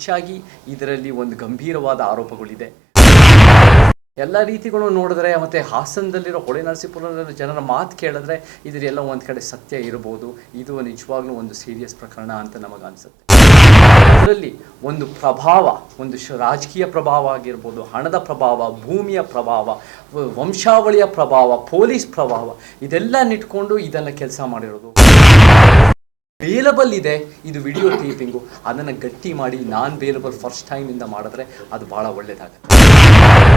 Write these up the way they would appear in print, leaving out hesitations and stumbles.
ಹೆಚ್ಚಾಗಿ ಇದರಲ್ಲಿ ಒಂದು ಗಂಭೀರವಾದ ಆರೋಪಗಳಿದೆ. ಎಲ್ಲ ರೀತಿಗಳು ನೋಡಿದ್ರೆ ಮತ್ತು ಹಾಸನದಲ್ಲಿರೋ ಹೊಳೆ ನರಸೀಪುರದ ಜನರ ಮಾತು ಕೇಳಿದ್ರೆ ಇದರೆಲ್ಲ ಒಂದು ಕಡೆ ಸತ್ಯ ಇರ್ಬೋದು. ಇದು ನಿಜವಾಗ್ಲೂ ಒಂದು ಸೀರಿಯಸ್ ಪ್ರಕರಣ ಅಂತ ನಮಗನ್ಸುತ್ತೆ. ಅದರಲ್ಲಿ ಒಂದು ಪ್ರಭಾವ, ಒಂದು ರಾಜಕೀಯ ಪ್ರಭಾವ ಆಗಿರ್ಬೋದು, ಹಣದ ಪ್ರಭಾವ, ಭೂಮಿಯ ಪ್ರಭಾವ, ವಂಶಾವಳಿಯ ಪ್ರಭಾವ, ಪೊಲೀಸ್ ಪ್ರಭಾವ, ಇದೆಲ್ಲ ಇದನ್ನು ಕೆಲಸ ಮಾಡಿರೋದು. ಬೇಲಬಲ್ ಇದೆ, ಇದು ವಿಡಿಯೋ ಟೇಪಿಂಗು, ಅದನ್ನು ಗಟ್ಟಿ ಮಾಡಿ ನಾನ್ ಬೇಲಬಲ್ ಫಸ್ಟ್ ಟೈಮಿಂದ ಮಾಡಿದ್ರೆ ಅದು ಭಾಳ ಒಳ್ಳೆಯದಾಗುತ್ತೆ.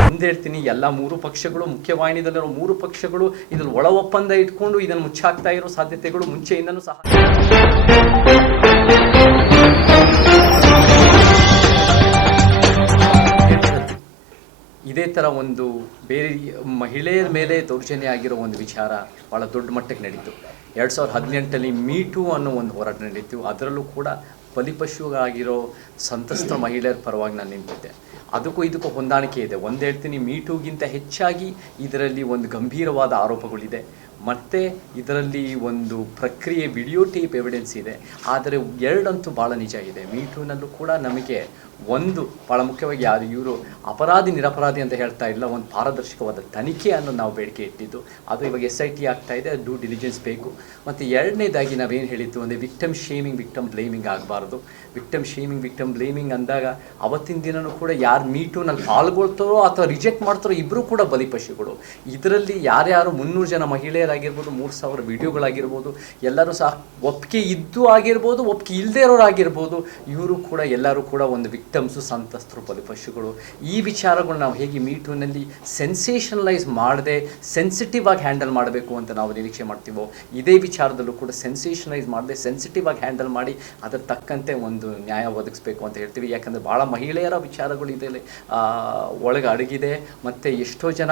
ಮುಂದೆ ಹೇಳ್ತೀನಿ, ಎಲ್ಲ ಮೂರು ಪಕ್ಷಗಳು, ಮುಖ್ಯವಾಹಿನಿಯಲ್ಲಿರೋ ಮೂರು ಪಕ್ಷಗಳು ಇದ್ರಲ್ಲಿ ಒಳ ಒಪ್ಪಂದ ಇಟ್ಕೊಂಡು ಇದನ್ನು ಮುಚ್ಚಾಕ್ತಾ ಇರೋ ಸಾಧ್ಯತೆಗಳು ಮುಂಚೆಯಿಂದನೂ ಸಹ. ಇದೇ ಥರ ಒಂದು ಬೇರೆ ಮಹಿಳೆಯರ ಮೇಲೆ ದೌರ್ಜನ್ಯ ಆಗಿರೋ ಒಂದು ವಿಚಾರ ಭಾಳ ದೊಡ್ಡ ಮಟ್ಟಕ್ಕೆ ನಡೀತು. 2018 ಮೀಟು ಅನ್ನೋ ಒಂದು ಹೋರಾಟ ನಡೀತು. ಅದರಲ್ಲೂ ಕೂಡ ಬಲಿಪಶುವಾಗಿರೋ ಸಂತ್ರಸ್ತ ಮಹಿಳೆಯರ ಪರವಾಗಿ ನಾನು ನಿಂತಿದ್ದೆ. ಅದಕ್ಕೂ ಇದಕ್ಕೂ ಹೊಂದಾಣಿಕೆ ಇದೆ. ಒಂದು ಹೇಳ್ತೀನಿ, ಮೀಟುಗಿಂತ ಹೆಚ್ಚಾಗಿ ಇದರಲ್ಲಿ ಒಂದು ಗಂಭೀರವಾದ ಆರೋಪಗಳಿದೆ. ಮತ್ತು ಇದರಲ್ಲಿ ಒಂದು ಪ್ರಕ್ರಿಯೆ ವಿಡಿಯೋ ಟೇಪ್ ಎವಿಡೆನ್ಸ್ ಇದೆ. ಆದರೆ ಎರಡಂತೂ ಭಾಳ ನಿಜ ಇದೆ. ಮೀಟೂನಲ್ಲೂ ಕೂಡ ನಮಗೆ ಒಂದು ಭಾಳ ಮುಖ್ಯವಾಗಿ ಇವರು ಅಪರಾಧಿ ನಿರಪರಾಧಿ ಅಂತ ಹೇಳ್ತಾ ಇಲ್ಲ, ಒಂದು ಪಾರದರ್ಶಕವಾದ ತನಿಖೆಯನ್ನು ನಾವು ಬೇಡಿಕೆ ಇಟ್ಟಿದ್ದು. ಅದು ಇವಾಗ SIT ಆಗ್ತಾ ಇದೆ, ಡ್ಯೂ ಡಿಲಿಜೆನ್ಸ್ ಬೇಕು. ಮತ್ತು ಎರಡನೇದಾಗಿ ನಾವೇನು ಹೇಳಿದ್ದು ಅಂದರೆ ವಿಕ್ಟಮ್ ಶೇಮಿಂಗ್, ವಿಕ್ಟಮ್ ಬ್ಲೇಮಿಂಗ್ ಆಗಬಾರ್ದು. ವಿಕ್ಟಮ್ ಶೇಮಿಂಗ್, ವಿಕ್ಟಮ್ ಬ್ಲೇಮಿಂಗ್ ಅಂದಾಗ ಅವತ್ತಿನ ದಿನವೂ ಕೂಡ ಯಾರು ಮೀಟೂನಲ್ಲಿ ಪಾಲ್ಗೊಳ್ತಾರೋ ಅಥವಾ ರಿಜೆಕ್ಟ್ ಮಾಡ್ತಾರೋ ಇಬ್ಬರೂ ಕೂಡ ಬಲಿಪಶುಗಳು. ಇದರಲ್ಲಿ ಯಾರ್ಯಾರು 300 ಜನ ಮಹಿಳೆಯರಾಗಿರ್ಬೋದು, 3000 ವಿಡಿಯೋಗಳಾಗಿರ್ಬೋದು, ಎಲ್ಲರೂ ಸಹ ಒಪ್ಪಿಗೆ ಇದ್ದು ಆಗಿರ್ಬೋದು, ಒಪ್ಪಿಗೆ ಇಲ್ಲದೇ ಇರೋರಾಗಿರ್ಬೋದು, ಇವರು ಕೂಡ ಎಲ್ಲರೂ ಕೂಡ ಒಂದು ವಿಕ್ಟಮ್ಸು, ಸಂತ್ರಸ್ತರು, ಬಲಿಪಶುಗಳು. ಈ ವಿಚಾರಗಳು ನಾವು ಹೇಗೆ ಮೀಟೂನಲ್ಲಿ ಸೆನ್ಸೇಷನಲೈಸ್ ಮಾಡದೆ ಸೆನ್ಸಿಟಿವ್ ಆಗಿ ಹ್ಯಾಂಡಲ್ ಮಾಡಬೇಕು ಅಂತ ನಾವು ನಿರೀಕ್ಷೆ ಮಾಡ್ತೀವೋ, ಇದೇ ವಿಚಾರದಲ್ಲೂ ಕೂಡ ಸೆನ್ಸೇಷನಲೈಸ್ ಮಾಡದೆ ಸೆನ್ಸಿಟಿವ್ ಆಗಿ ಹ್ಯಾಂಡಲ್ ಮಾಡಿ ಅದರ ತಕ್ಕಂತೆ ಒಂದು ನ್ಯಾಯ ಒದಗಿಸ್ಬೇಕು ಅಂತ ಹೇಳ್ತೀವಿ. ಯಾಕಂದರೆ ಭಾಳ ಮಹಿಳೆಯರ ವಿಚಾರಗಳು ಇದರಲ್ಲಿ ಒಳಗೆ ಅಡಗಿದೆ. ಮತ್ತು ಎಷ್ಟೋ ಜನ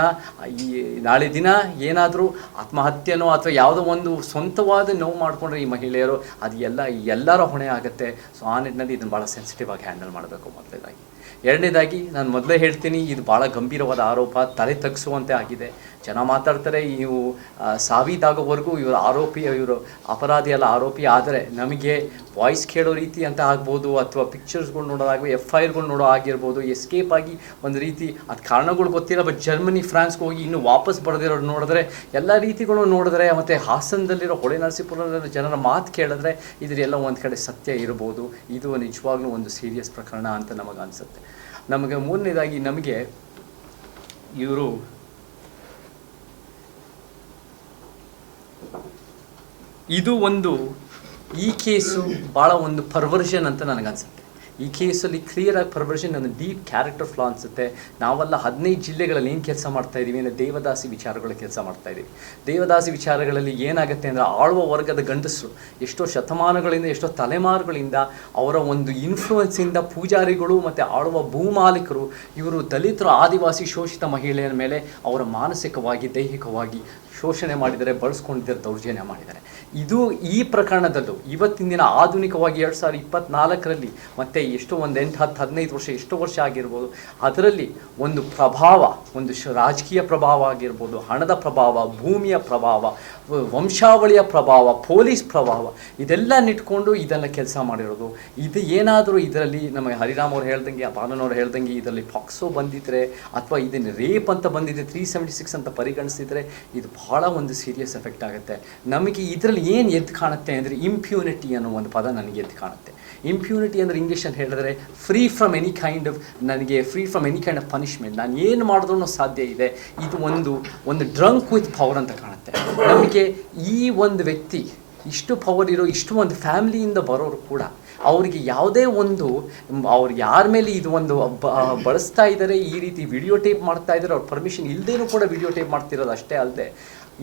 ಈ ನಾಳೆ ದಿನ ಏನಾದರೂ ಆತ್ಮಹತ್ಯೆನೋ ಅಥವಾ ಯಾವುದೋ ಒಂದು ಸ್ವಂತವಾದ ನೋವು ಮಾಡಿಕೊಂಡ್ರೆ ಈ ಮಹಿಳೆಯರು ಅದು ಎಲ್ಲರ ಹೊಣೆ ಆಗುತ್ತೆ. ಸೊ ಆ ನಿಟ್ಟಿನಲ್ಲಿ ಇದನ್ನು ಭಾಳ ಸೆನ್ಸಿಟಿವ್ ಆಗಿ ಹ್ಯಾಂಡಲ್ ಮಾಡಬೇಕು ಮೊದಲನೇದಾಗಿ. ಎರಡನೇದಾಗಿ ನಾನು ಮೊದಲೇ ಹೇಳ್ತೀನಿ, ಇದು ಭಾಳ ಗಂಭೀರವಾದ ಆರೋಪ, ತಲೆ ತಗ್ಗಿಸುವಂತೆ ಆಗಿದೆ. ಜನ ಮಾತಾಡ್ತಾರೆ, ಇವು ಸಾಬೀತಾಗೋವರೆಗೂ ಇವರು ಅಪರಾಧಿ ಅಲ್ಲ, ಆರೋಪಿ. ಆದರೆ ನಮಗೆ ವಾಯ್ಸ್ ಕೇಳೋ ರೀತಿ ಅಂತ ಆಗ್ಬೋದು, ಅಥವಾ ಪಿಕ್ಚರ್ಸ್ಗಳು ನೋಡೋದಾಗಲಿ, FIRಗಳು ನೋಡೋ ಆಗಿರ್ಬೋದು, ಎಸ್ಕೇಪ್ ಆಗಿ ಒಂದು ರೀತಿ ಅದು ಕಾರಣಗಳು ಗೊತ್ತಿಲ್ಲ. ಬಟ್ ಜರ್ಮನಿ, ಫ್ರಾನ್ಸ್ಗೆ ಹೋಗಿ ಇನ್ನೂ ವಾಪಸ್ ಬರೆದಿರೋರು ನೋಡಿದ್ರೆ, ಎಲ್ಲ ರೀತಿಗಳು ನೋಡಿದ್ರೆ, ಮತ್ತು ಹಾಸನದಲ್ಲಿರೋ ಹೊಳೆ ನರಸೀಪುರದ ಜನರ ಮಾತು ಕೇಳಿದ್ರೆ ಇದರೆಲ್ಲ ಒಂದು ಕಡೆ ಸತ್ಯ ಇರ್ಬೋದು. ಇದು ನಿಜವಾಗ್ಲೂ ಒಂದು ಸೀರಿಯಸ್ ಪ್ರಕರಣ ಅಂತ ನಮಗನ್ಸುತ್ತೆ. ನಮಗೆ ಮೂರನೇದಾಗಿ ನಮಗೆ ಇವರು ಇದು ಒಂದು ಈ ಕೇಸು ಭಾಳ ಒಂದು ಪರ್ವರ್ಷನ್ ಅಂತ ನನಗನ್ಸುತ್ತೆ. ಈ ಕೇಸಲ್ಲಿ ಕ್ಲಿಯರಾಗಿ ಪರ್ವರ್ಷನ್, ಒಂದು ಡೀಪ್ ಕ್ಯಾರೆಕ್ಟರ್ ಫ್ಲಾ ಅನಿಸುತ್ತೆ. ನಾವೆಲ್ಲ 15 ಜಿಲ್ಲೆಗಳಲ್ಲಿ ಏನು ಕೆಲಸ ಮಾಡ್ತಾಯಿದ್ದೀವಿ ಅಂದರೆ ದೇವದಾಸಿ ವಿಚಾರಗಳ ಕೆಲಸ ಮಾಡ್ತಾಯಿದ್ದೀವಿ. ದೇವದಾಸಿ ವಿಚಾರಗಳಲ್ಲಿ ಏನಾಗುತ್ತೆ ಅಂದರೆ ಆಳುವ ವರ್ಗದ ಗಂಡಸರು ಎಷ್ಟೋ ಶತಮಾನಗಳಿಂದ, ಎಷ್ಟೋ ತಲೆಮಾರುಗಳಿಂದ ಅವರ ಒಂದು ಇನ್ಫ್ಲೂಯೆನ್ಸಿಂದ ಪೂಜಾರಿಗಳು ಮತ್ತು ಆಳುವ ಭೂಮಾಲೀಕರು ಇವರು ದಲಿತರು, ಆದಿವಾಸಿ, ಶೋಷಿತ ಮಹಿಳೆಯರ ಮೇಲೆ ಅವರ ಮಾನಸಿಕವಾಗಿ, ದೈಹಿಕವಾಗಿ ಶೋಷಣೆ ಮಾಡಿದ್ದಾರೆ, ಬಳಸ್ಕೊಂಡಿದ್ದಾರೆ, ದೌರ್ಜನ್ಯ ಮಾಡಿದ್ದಾರೆ. ಇದು ಈ ಪ್ರಕರಣದಲ್ಲೂ ಇವತ್ತಿನ ದಿನ ಆಧುನಿಕವಾಗಿ 2024ರಲ್ಲಿ ಮತ್ತು ಎಷ್ಟೋ ಒಂದು 8, 10, 15 ವರ್ಷ, ಎಷ್ಟೋ ವರ್ಷ ಆಗಿರ್ಬೋದು, ಅದರಲ್ಲಿ ಒಂದು ಪ್ರಭಾವ, ಒಂದು ರಾಜಕೀಯ ಪ್ರಭಾವ ಆಗಿರ್ಬೋದು, ಹಣದ ಪ್ರಭಾವ, ಭೂಮಿಯ ಪ್ರಭಾವ, ವಂಶಾವಳಿಯ ಪ್ರಭಾವ, ಪೊಲೀಸ್ ಪ್ರಭಾವ, ಇದೆಲ್ಲ ಇದನ್ನು ಕೆಲಸ ಮಾಡಿರೋದು. ಇದು ಏನಾದರೂ ಇದರಲ್ಲಿ ನಮಗೆ ಹರಿರಾಮ್ ಅವ್ರು ಹೇಳ್ದಂಗೆ, ಬಾಲನವ್ರು ಹೇಳ್ದಂಗೆ ಇದರಲ್ಲಿ ಪಾಕ್ಸೋ ಬಂದಿದ್ದರೆ ಅಥವಾ ಇದನ್ನು ರೇಪ್ ಅಂತ ಬಂದಿದ್ದರೆ, 376 ಅಂತ ಪರಿಗಣಿಸಿದರೆ ಇದು ಭಾಳ ಒಂದು ಸೀರಿಯಸ್ ಎಫೆಕ್ಟ್ ಆಗುತ್ತೆ. ನಮಗೆ ಇದರಲ್ಲಿ ಏನು ಎದ್ದು ಕಾಣುತ್ತೆ ಅಂದರೆ ಇಂಪ್ಯೂನಿಟಿ ಅನ್ನೋ ಒಂದು ಪದ ನನಗೆ ಎದ್ದು ಕಾಣುತ್ತೆ. ಇಂಪ್ಯೂನಿಟಿ ಅಂದರೆ ಇಂಗ್ಲೀಷಲ್ಲಿ ಹೇಳಿದ್ರೆ free from any kind of punishment. ನಾನು ಏನು ಮಾಡಿದ್ರೂ ಸಾಧ್ಯ ಇದೆ. ಇದು ಒಂದು ಡ್ರಂಕ್ ವಿತ್ ಪವರ್ ಅಂತ ಕಾಣುತ್ತೆ ನಮಗೆ. ಈ ಒಂದು ವ್ಯಕ್ತಿ ಇಷ್ಟು ಪವರ್ ಇರೋ, ಇಷ್ಟು ಒಂದು ಫ್ಯಾಮಿಲಿಯಿಂದ ಬರೋರು ಕೂಡ ಅವರಿಗೆ ಯಾವುದೇ ಒಂದು ಅವ್ರು ಯಾರ ಮೇಲೆ ಇದು ಒಂದು ಬಳಸ್ತಾ ಇದ್ದಾರೆ, ಈ ರೀತಿ ವಿಡಿಯೋ ಟೇಪ್ ಮಾಡ್ತಾ ಇದ್ದಾರೆ, ಅವ್ರ ಪರ್ಮಿಷನ್ ಇಲ್ಲದೇನೂ ಕೂಡ ವಿಡಿಯೋ ಟೇಪ್ ಮಾಡ್ತಿರೋದು ಅಷ್ಟೇ ಅಲ್ಲದೆ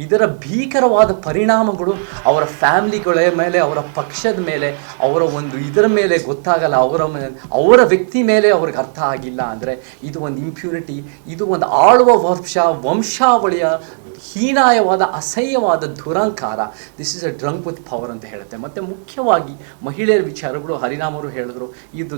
ಇದರ ಭೀಕರವಾದ ಪರಿಣಾಮಗಳು ಅವರ ಫ್ಯಾಮಿಲಿಗಳ ಮೇಲೆ, ಅವರ ಪಕ್ಷದ ಮೇಲೆ, ಅವರ ಒಂದು ಇದರ ಮೇಲೆ ಗೊತ್ತಾಗಲ್ಲ, ಅವರ ವ್ಯಕ್ತಿ ಮೇಲೆ ಅವ್ರಿಗೆ ಅರ್ಥ ಆಗಿಲ್ಲ ಅಂದರೆ ಇದು ಒಂದು ಇಂಪ್ಯೂನಿಟಿ, ಇದು ಒಂದು ಆಳುವ ವಂಶಾವಳಿಯ ಹೀನಾಯವಾದ, ಅಸಹ್ಯವಾದ ದುರಂಕಾರ. This is a drunk with power ಅಂತ ಹೇಳುತ್ತೆ. ಮತ್ತು ಮುಖ್ಯವಾಗಿ ಮಹಿಳೆಯರ ವಿಚಾರಗಳು ಹರಿರಾಮ್ ಅವರು ಹೇಳಿದ್ರು, ಇದು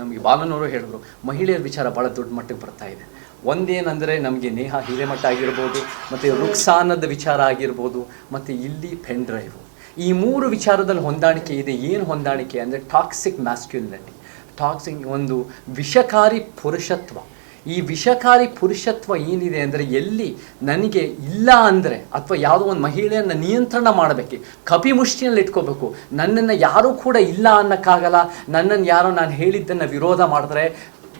ನಮಗೆ ಬಾಲನವರು ಹೇಳಿದ್ರು, ಮಹಿಳೆಯರ ವಿಚಾರ ಭಾಳ ದೊಡ್ಡ ಮಟ್ಟಕ್ಕೆ ಬರ್ತಾ ಇದೆ. ಒಂದೇನೆಂದರೆ ನಮಗೆ ನೇಹಾ ಹಿರೇಮಠ ಆಗಿರ್ಬೋದು, ಮತ್ತು ರುಕ್ಸಾನದ ವಿಚಾರ ಆಗಿರ್ಬೋದು, ಮತ್ತು ಇಲ್ಲಿ ಪೆನ್ ಡ್ರೈವು, ಈ 3 ವಿಚಾರದಲ್ಲಿ ಹೊಂದಾಣಿಕೆ ಇದೆ. ಏನು ಹೊಂದಾಣಿಕೆ ಅಂದರೆ ಟಾಕ್ಸಿಕ್ ಮ್ಯಾಸ್ಕ್ಯುಲಿನಿಟಿ. ಟಾಕ್ಸಿಕ್, ಒಂದು ವಿಷಕಾರಿ ಪುರುಷತ್ವ. ಈ ವಿಷಕಾರಿ ಪುರುಷತ್ವ ಏನಿದೆ ಅಂದರೆ, ಎಲ್ಲಿ ನನಗೆ ಇಲ್ಲ ಅಂದರೆ ಅಥವಾ ಯಾವುದೋ ಒಂದು ಮಹಿಳೆಯನ್ನು ನಿಯಂತ್ರಣ ಮಾಡಬೇಕು, ಕಪಿಮುಷ್ಟಿಯಲ್ಲಿ ಇಟ್ಕೋಬೇಕು, ನನ್ನನ್ನು ಯಾರೂ ಕೂಡ ಇಲ್ಲ ಅನ್ನೋಕ್ಕಾಗಲ್ಲ, ನನ್ನನ್ನು ಯಾರೋ ನಾನು ಹೇಳಿದ್ದನ್ನು ವಿರೋಧ ಮಾಡಿದ್ರೆ,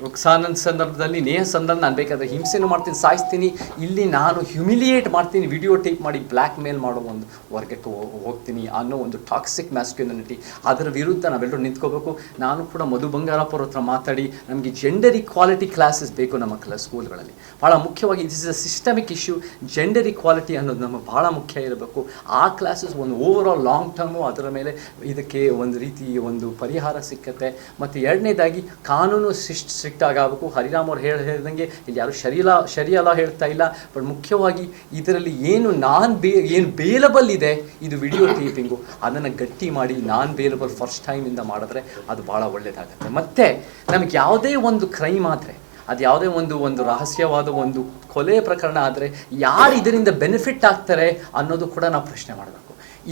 ರುಕ್ಸಾನಂದ್ ಸಂದರ್ಭದಲ್ಲಿ, ನೇಹ ಸಂದರ್ಭ ನಾನು ಬೇಕಾದರೆ ಹಿಂಸೆನೂ ಮಾಡ್ತೀನಿ, ಸಾಯಿಸ್ತೀನಿ, ಇಲ್ಲಿ ನಾನು ಹ್ಯುಮಿಲಿಯೇಟ್ ಮಾಡ್ತೀನಿ, ವಿಡಿಯೋ ಟೇಪ್ ಮಾಡಿ ಬ್ಲ್ಯಾಕ್ ಮೇಲ್ ಮಾಡೋ ಒಂದು ವರ್ಗಕ್ಕೆ ಹೋಗ್ತೀನಿ ಅನ್ನೋ ಒಂದು ಟಾಕ್ಸಿಕ್ ಮ್ಯಾಸ್ಕ್ಯುಲಿನಿಟಿ. ಅದರ ವಿರುದ್ಧ ನಾವೆಲ್ಲರೂ ನಿಂತ್ಕೋಬೇಕು. ನಾನು ಕೂಡ ಮಧು ಬಂಗಾರಪ್ಪ ಅವ್ರ ಹತ್ರ ಮಾತಾಡಿ, ನಮಗೆ ಜೆಂಡರ್ ಇಕ್ವಾಲಿಟಿ ಕ್ಲಾಸಸ್ ಬೇಕು ನಮ್ಮ ಸ್ಕೂಲ್ಗಳಲ್ಲಿ. ಭಾಳ ಮುಖ್ಯವಾಗಿ this is a systemic issue. Gender equality ಅನ್ನೋದು ನಮಗೆ ಭಾಳ ಮುಖ್ಯ ಇರಬೇಕು. ಆ ಕ್ಲಾಸಸ್ ಒಂದು ಓವರ್ ಆಲ್ ಲಾಂಗ್ ಟರ್ಮು ಅದರ ಮೇಲೆ ಇದಕ್ಕೆ ಒಂದು ರೀತಿ ಒಂದು ಪರಿಹಾರ ಸಿಕ್ಕತ್ತೆ. ಮತ್ತು ಎರಡನೇದಾಗಿ ಕಾನೂನು ಸ್ಟ್ರಿಕ್ಟ್ ಆಗಬೇಕು. ಹರಿರಾಮ್ ಅವ್ರು ಹೇಳಿದಂಗೆ ಇಲ್ಲಿ ಯಾರು ಶರಿಯಲ್ಲ ಹೇಳ್ತಾ ಇಲ್ಲ, ಬಟ್ ಮುಖ್ಯವಾಗಿ ಇದರಲ್ಲಿ ಏನು ಏನು ಬೇಲಬಲ್ ಇದೆ, ಇದು ವಿಡಿಯೋ ಟೇಪಿಂಗು, ಅದನ್ನು ಗಟ್ಟಿ ಮಾಡಿ ನಾನ್ ಬೇಲಬಲ್ ಫಸ್ಟ್ ಟೈಮಿಂದ ಮಾಡಿದ್ರೆ ಅದು ಭಾಳ ಒಳ್ಳೆಯದಾಗುತ್ತೆ. ಮತ್ತು ನಮಗೆ ಯಾವುದೇ ಒಂದು ಕ್ರೈಮ್ ಆದರೆ, ಅದು ಯಾವುದೇ ಒಂದು ರಹಸ್ಯವಾದ ಒಂದು ಕೊಲೆ ಪ್ರಕರಣ ಆದರೆ ಯಾರು ಇದರಿಂದ ಬೆನಿಫಿಟ್ ಆಗ್ತಾರೆ ಅನ್ನೋದು ಕೂಡ ನಾವು ಪ್ರಶ್ನೆ ಮಾಡಬೇಕು.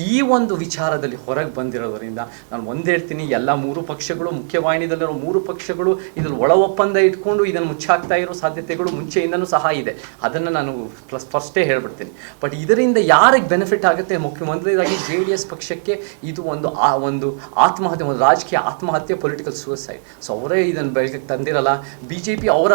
ಈ ಒಂದು ವಿಚಾರದಲ್ಲಿ ಹೊರಗೆ ಬಂದಿರೋದರಿಂದ ನಾನು ಒಂದು ಹೇಳ್ತೀನಿ, ಎಲ್ಲ ಮೂರು ಪಕ್ಷಗಳು, ಮುಖ್ಯವಾಹಿನಿಯಲ್ಲಿರೋ ಮೂರು ಪಕ್ಷಗಳು ಇದರಲ್ಲಿ ಒಳ ಒಪ್ಪಂದ ಇಟ್ಕೊಂಡು ಇದನ್ನು ಮುಚ್ಚಾಕ್ತಾ ಇರೋ ಸಾಧ್ಯತೆಗಳು ಮುಂಚೆಯಿಂದನೂ ಸಹ ಇದೆ. ಅದನ್ನು ನಾನು ಫಸ್ಟೇ ಹೇಳ್ಬಿಡ್ತೀನಿ. ಬಟ್ ಇದರಿಂದ ಯಾರಿಗೆ ಬೆನಿಫಿಟ್ ಆಗುತ್ತೆ, ಮುಖ್ಯಮಂತ್ರಿಯಾಗಿ JDS ಪಕ್ಷಕ್ಕೆ ಇದು ಒಂದು ಆತ್ಮಹತ್ಯೆ, ಒಂದು ರಾಜಕೀಯ ಆತ್ಮಹತ್ಯೆ, ಪೊಲಿಟಿಕಲ್ ಸೂಸೈಡ್. ಸೊ ಅವರೇ ಇದನ್ನು ಬೆಳಕಿಗೆ ತಂದಿರಲ್ಲ. BJP ಅವರ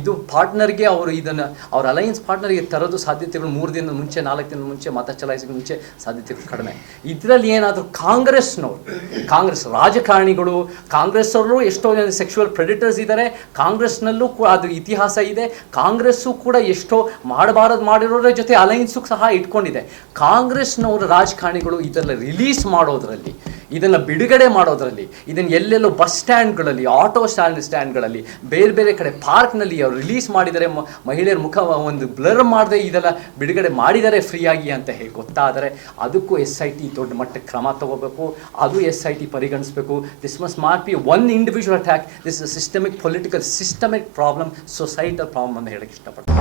ಇದು ಪಾರ್ಟ್ನರ್ಗೆ ಅವರು ಇದನ್ನು ಅವ್ರ ಅಲಯನ್ಸ್ ಪಾರ್ಟ್ನರ್ಗೆ ತರೋದು ಸಾಧ್ಯತೆಗಳು 3 ದಿನದ ಮುಂಚೆ, 4 ದಿನದ ಮುಂಚೆ, ಮತ ಚಲಾಯಿಸೋಕೆ ಮುಂಚೆ ಸಾಧ್ಯತೆಗಳು ಕಡಿಮೆ. ಇದರಲ್ಲಿ ಏನಾದರೂ ಕಾಂಗ್ರೆಸ್ ರಾಜಕಾರಣಿಗಳು, ಕಾಂಗ್ರೆಸ್ ಅವರು ಎಷ್ಟೋ ಜನ ಸೆಕ್ಷುವಲ್ ಪ್ರೆಡಿಟರ್ಸ್ ಇದ್ದಾರೆ, ಕಾಂಗ್ರೆಸ್ನಲ್ಲೂ ಕೂಡ ಅದು ಇತಿಹಾಸ ಇದೆ. ಕಾಂಗ್ರೆಸ್ಸು ಕೂಡ ಎಷ್ಟೋ ಮಾಡಿರೋರ ಜೊತೆ ಅಲೈನ್ಸು ಸಹ ಇಟ್ಕೊಂಡಿದೆ. ಕಾಂಗ್ರೆಸ್ನವರು ರಾಜಕಾರಣಿಗಳು ಇದೆಲ್ಲ ರಿಲೀಸ್ ಮಾಡೋದ್ರಲ್ಲಿ, ಇದನ್ನು ಬಿಡುಗಡೆ ಮಾಡೋದ್ರಲ್ಲಿ, ಇದನ್ನು ಎಲ್ಲೆಲ್ಲೋ ಬಸ್ ಸ್ಟ್ಯಾಂಡ್ಗಳಲ್ಲಿ, ಆಟೋ ಸ್ಟ್ಯಾಂಡ್ಗಳಲ್ಲಿ, ಬೇರೆ ಬೇರೆ ಕಡೆ ಪಾರ್ಕ್ನಲ್ಲಿ ಅವ್ರು ರಿಲೀಸ್ ಮಾಡಿದರೆ, ಮಹಿಳೆಯರ ಮುಖ ಒಂದು ಬ್ಲರ್ ಮಾಡದೆ ಇದೆಲ್ಲ ಬಿಡುಗಡೆ ಮಾಡಿದ್ದಾರೆ ಫ್ರೀಯಾಗಿ ಅಂತ ಹೇಳಿ ಗೊತ್ತಾದರೆ, ಅದಕ್ಕೂ SIT ದೊಡ್ಡ ಮಟ್ಟಕ್ಕೆ ಕ್ರಮ ತಗೋಬೇಕು. ಅದು SIT ಪರಿಗಣಿಸಬೇಕು. This must not be one individual attack. This is systemic problem, societal problem ಅಂತ ಹೇಳಕ್ಕೆ ಇಷ್ಟಪಡ್ತೀನಿ.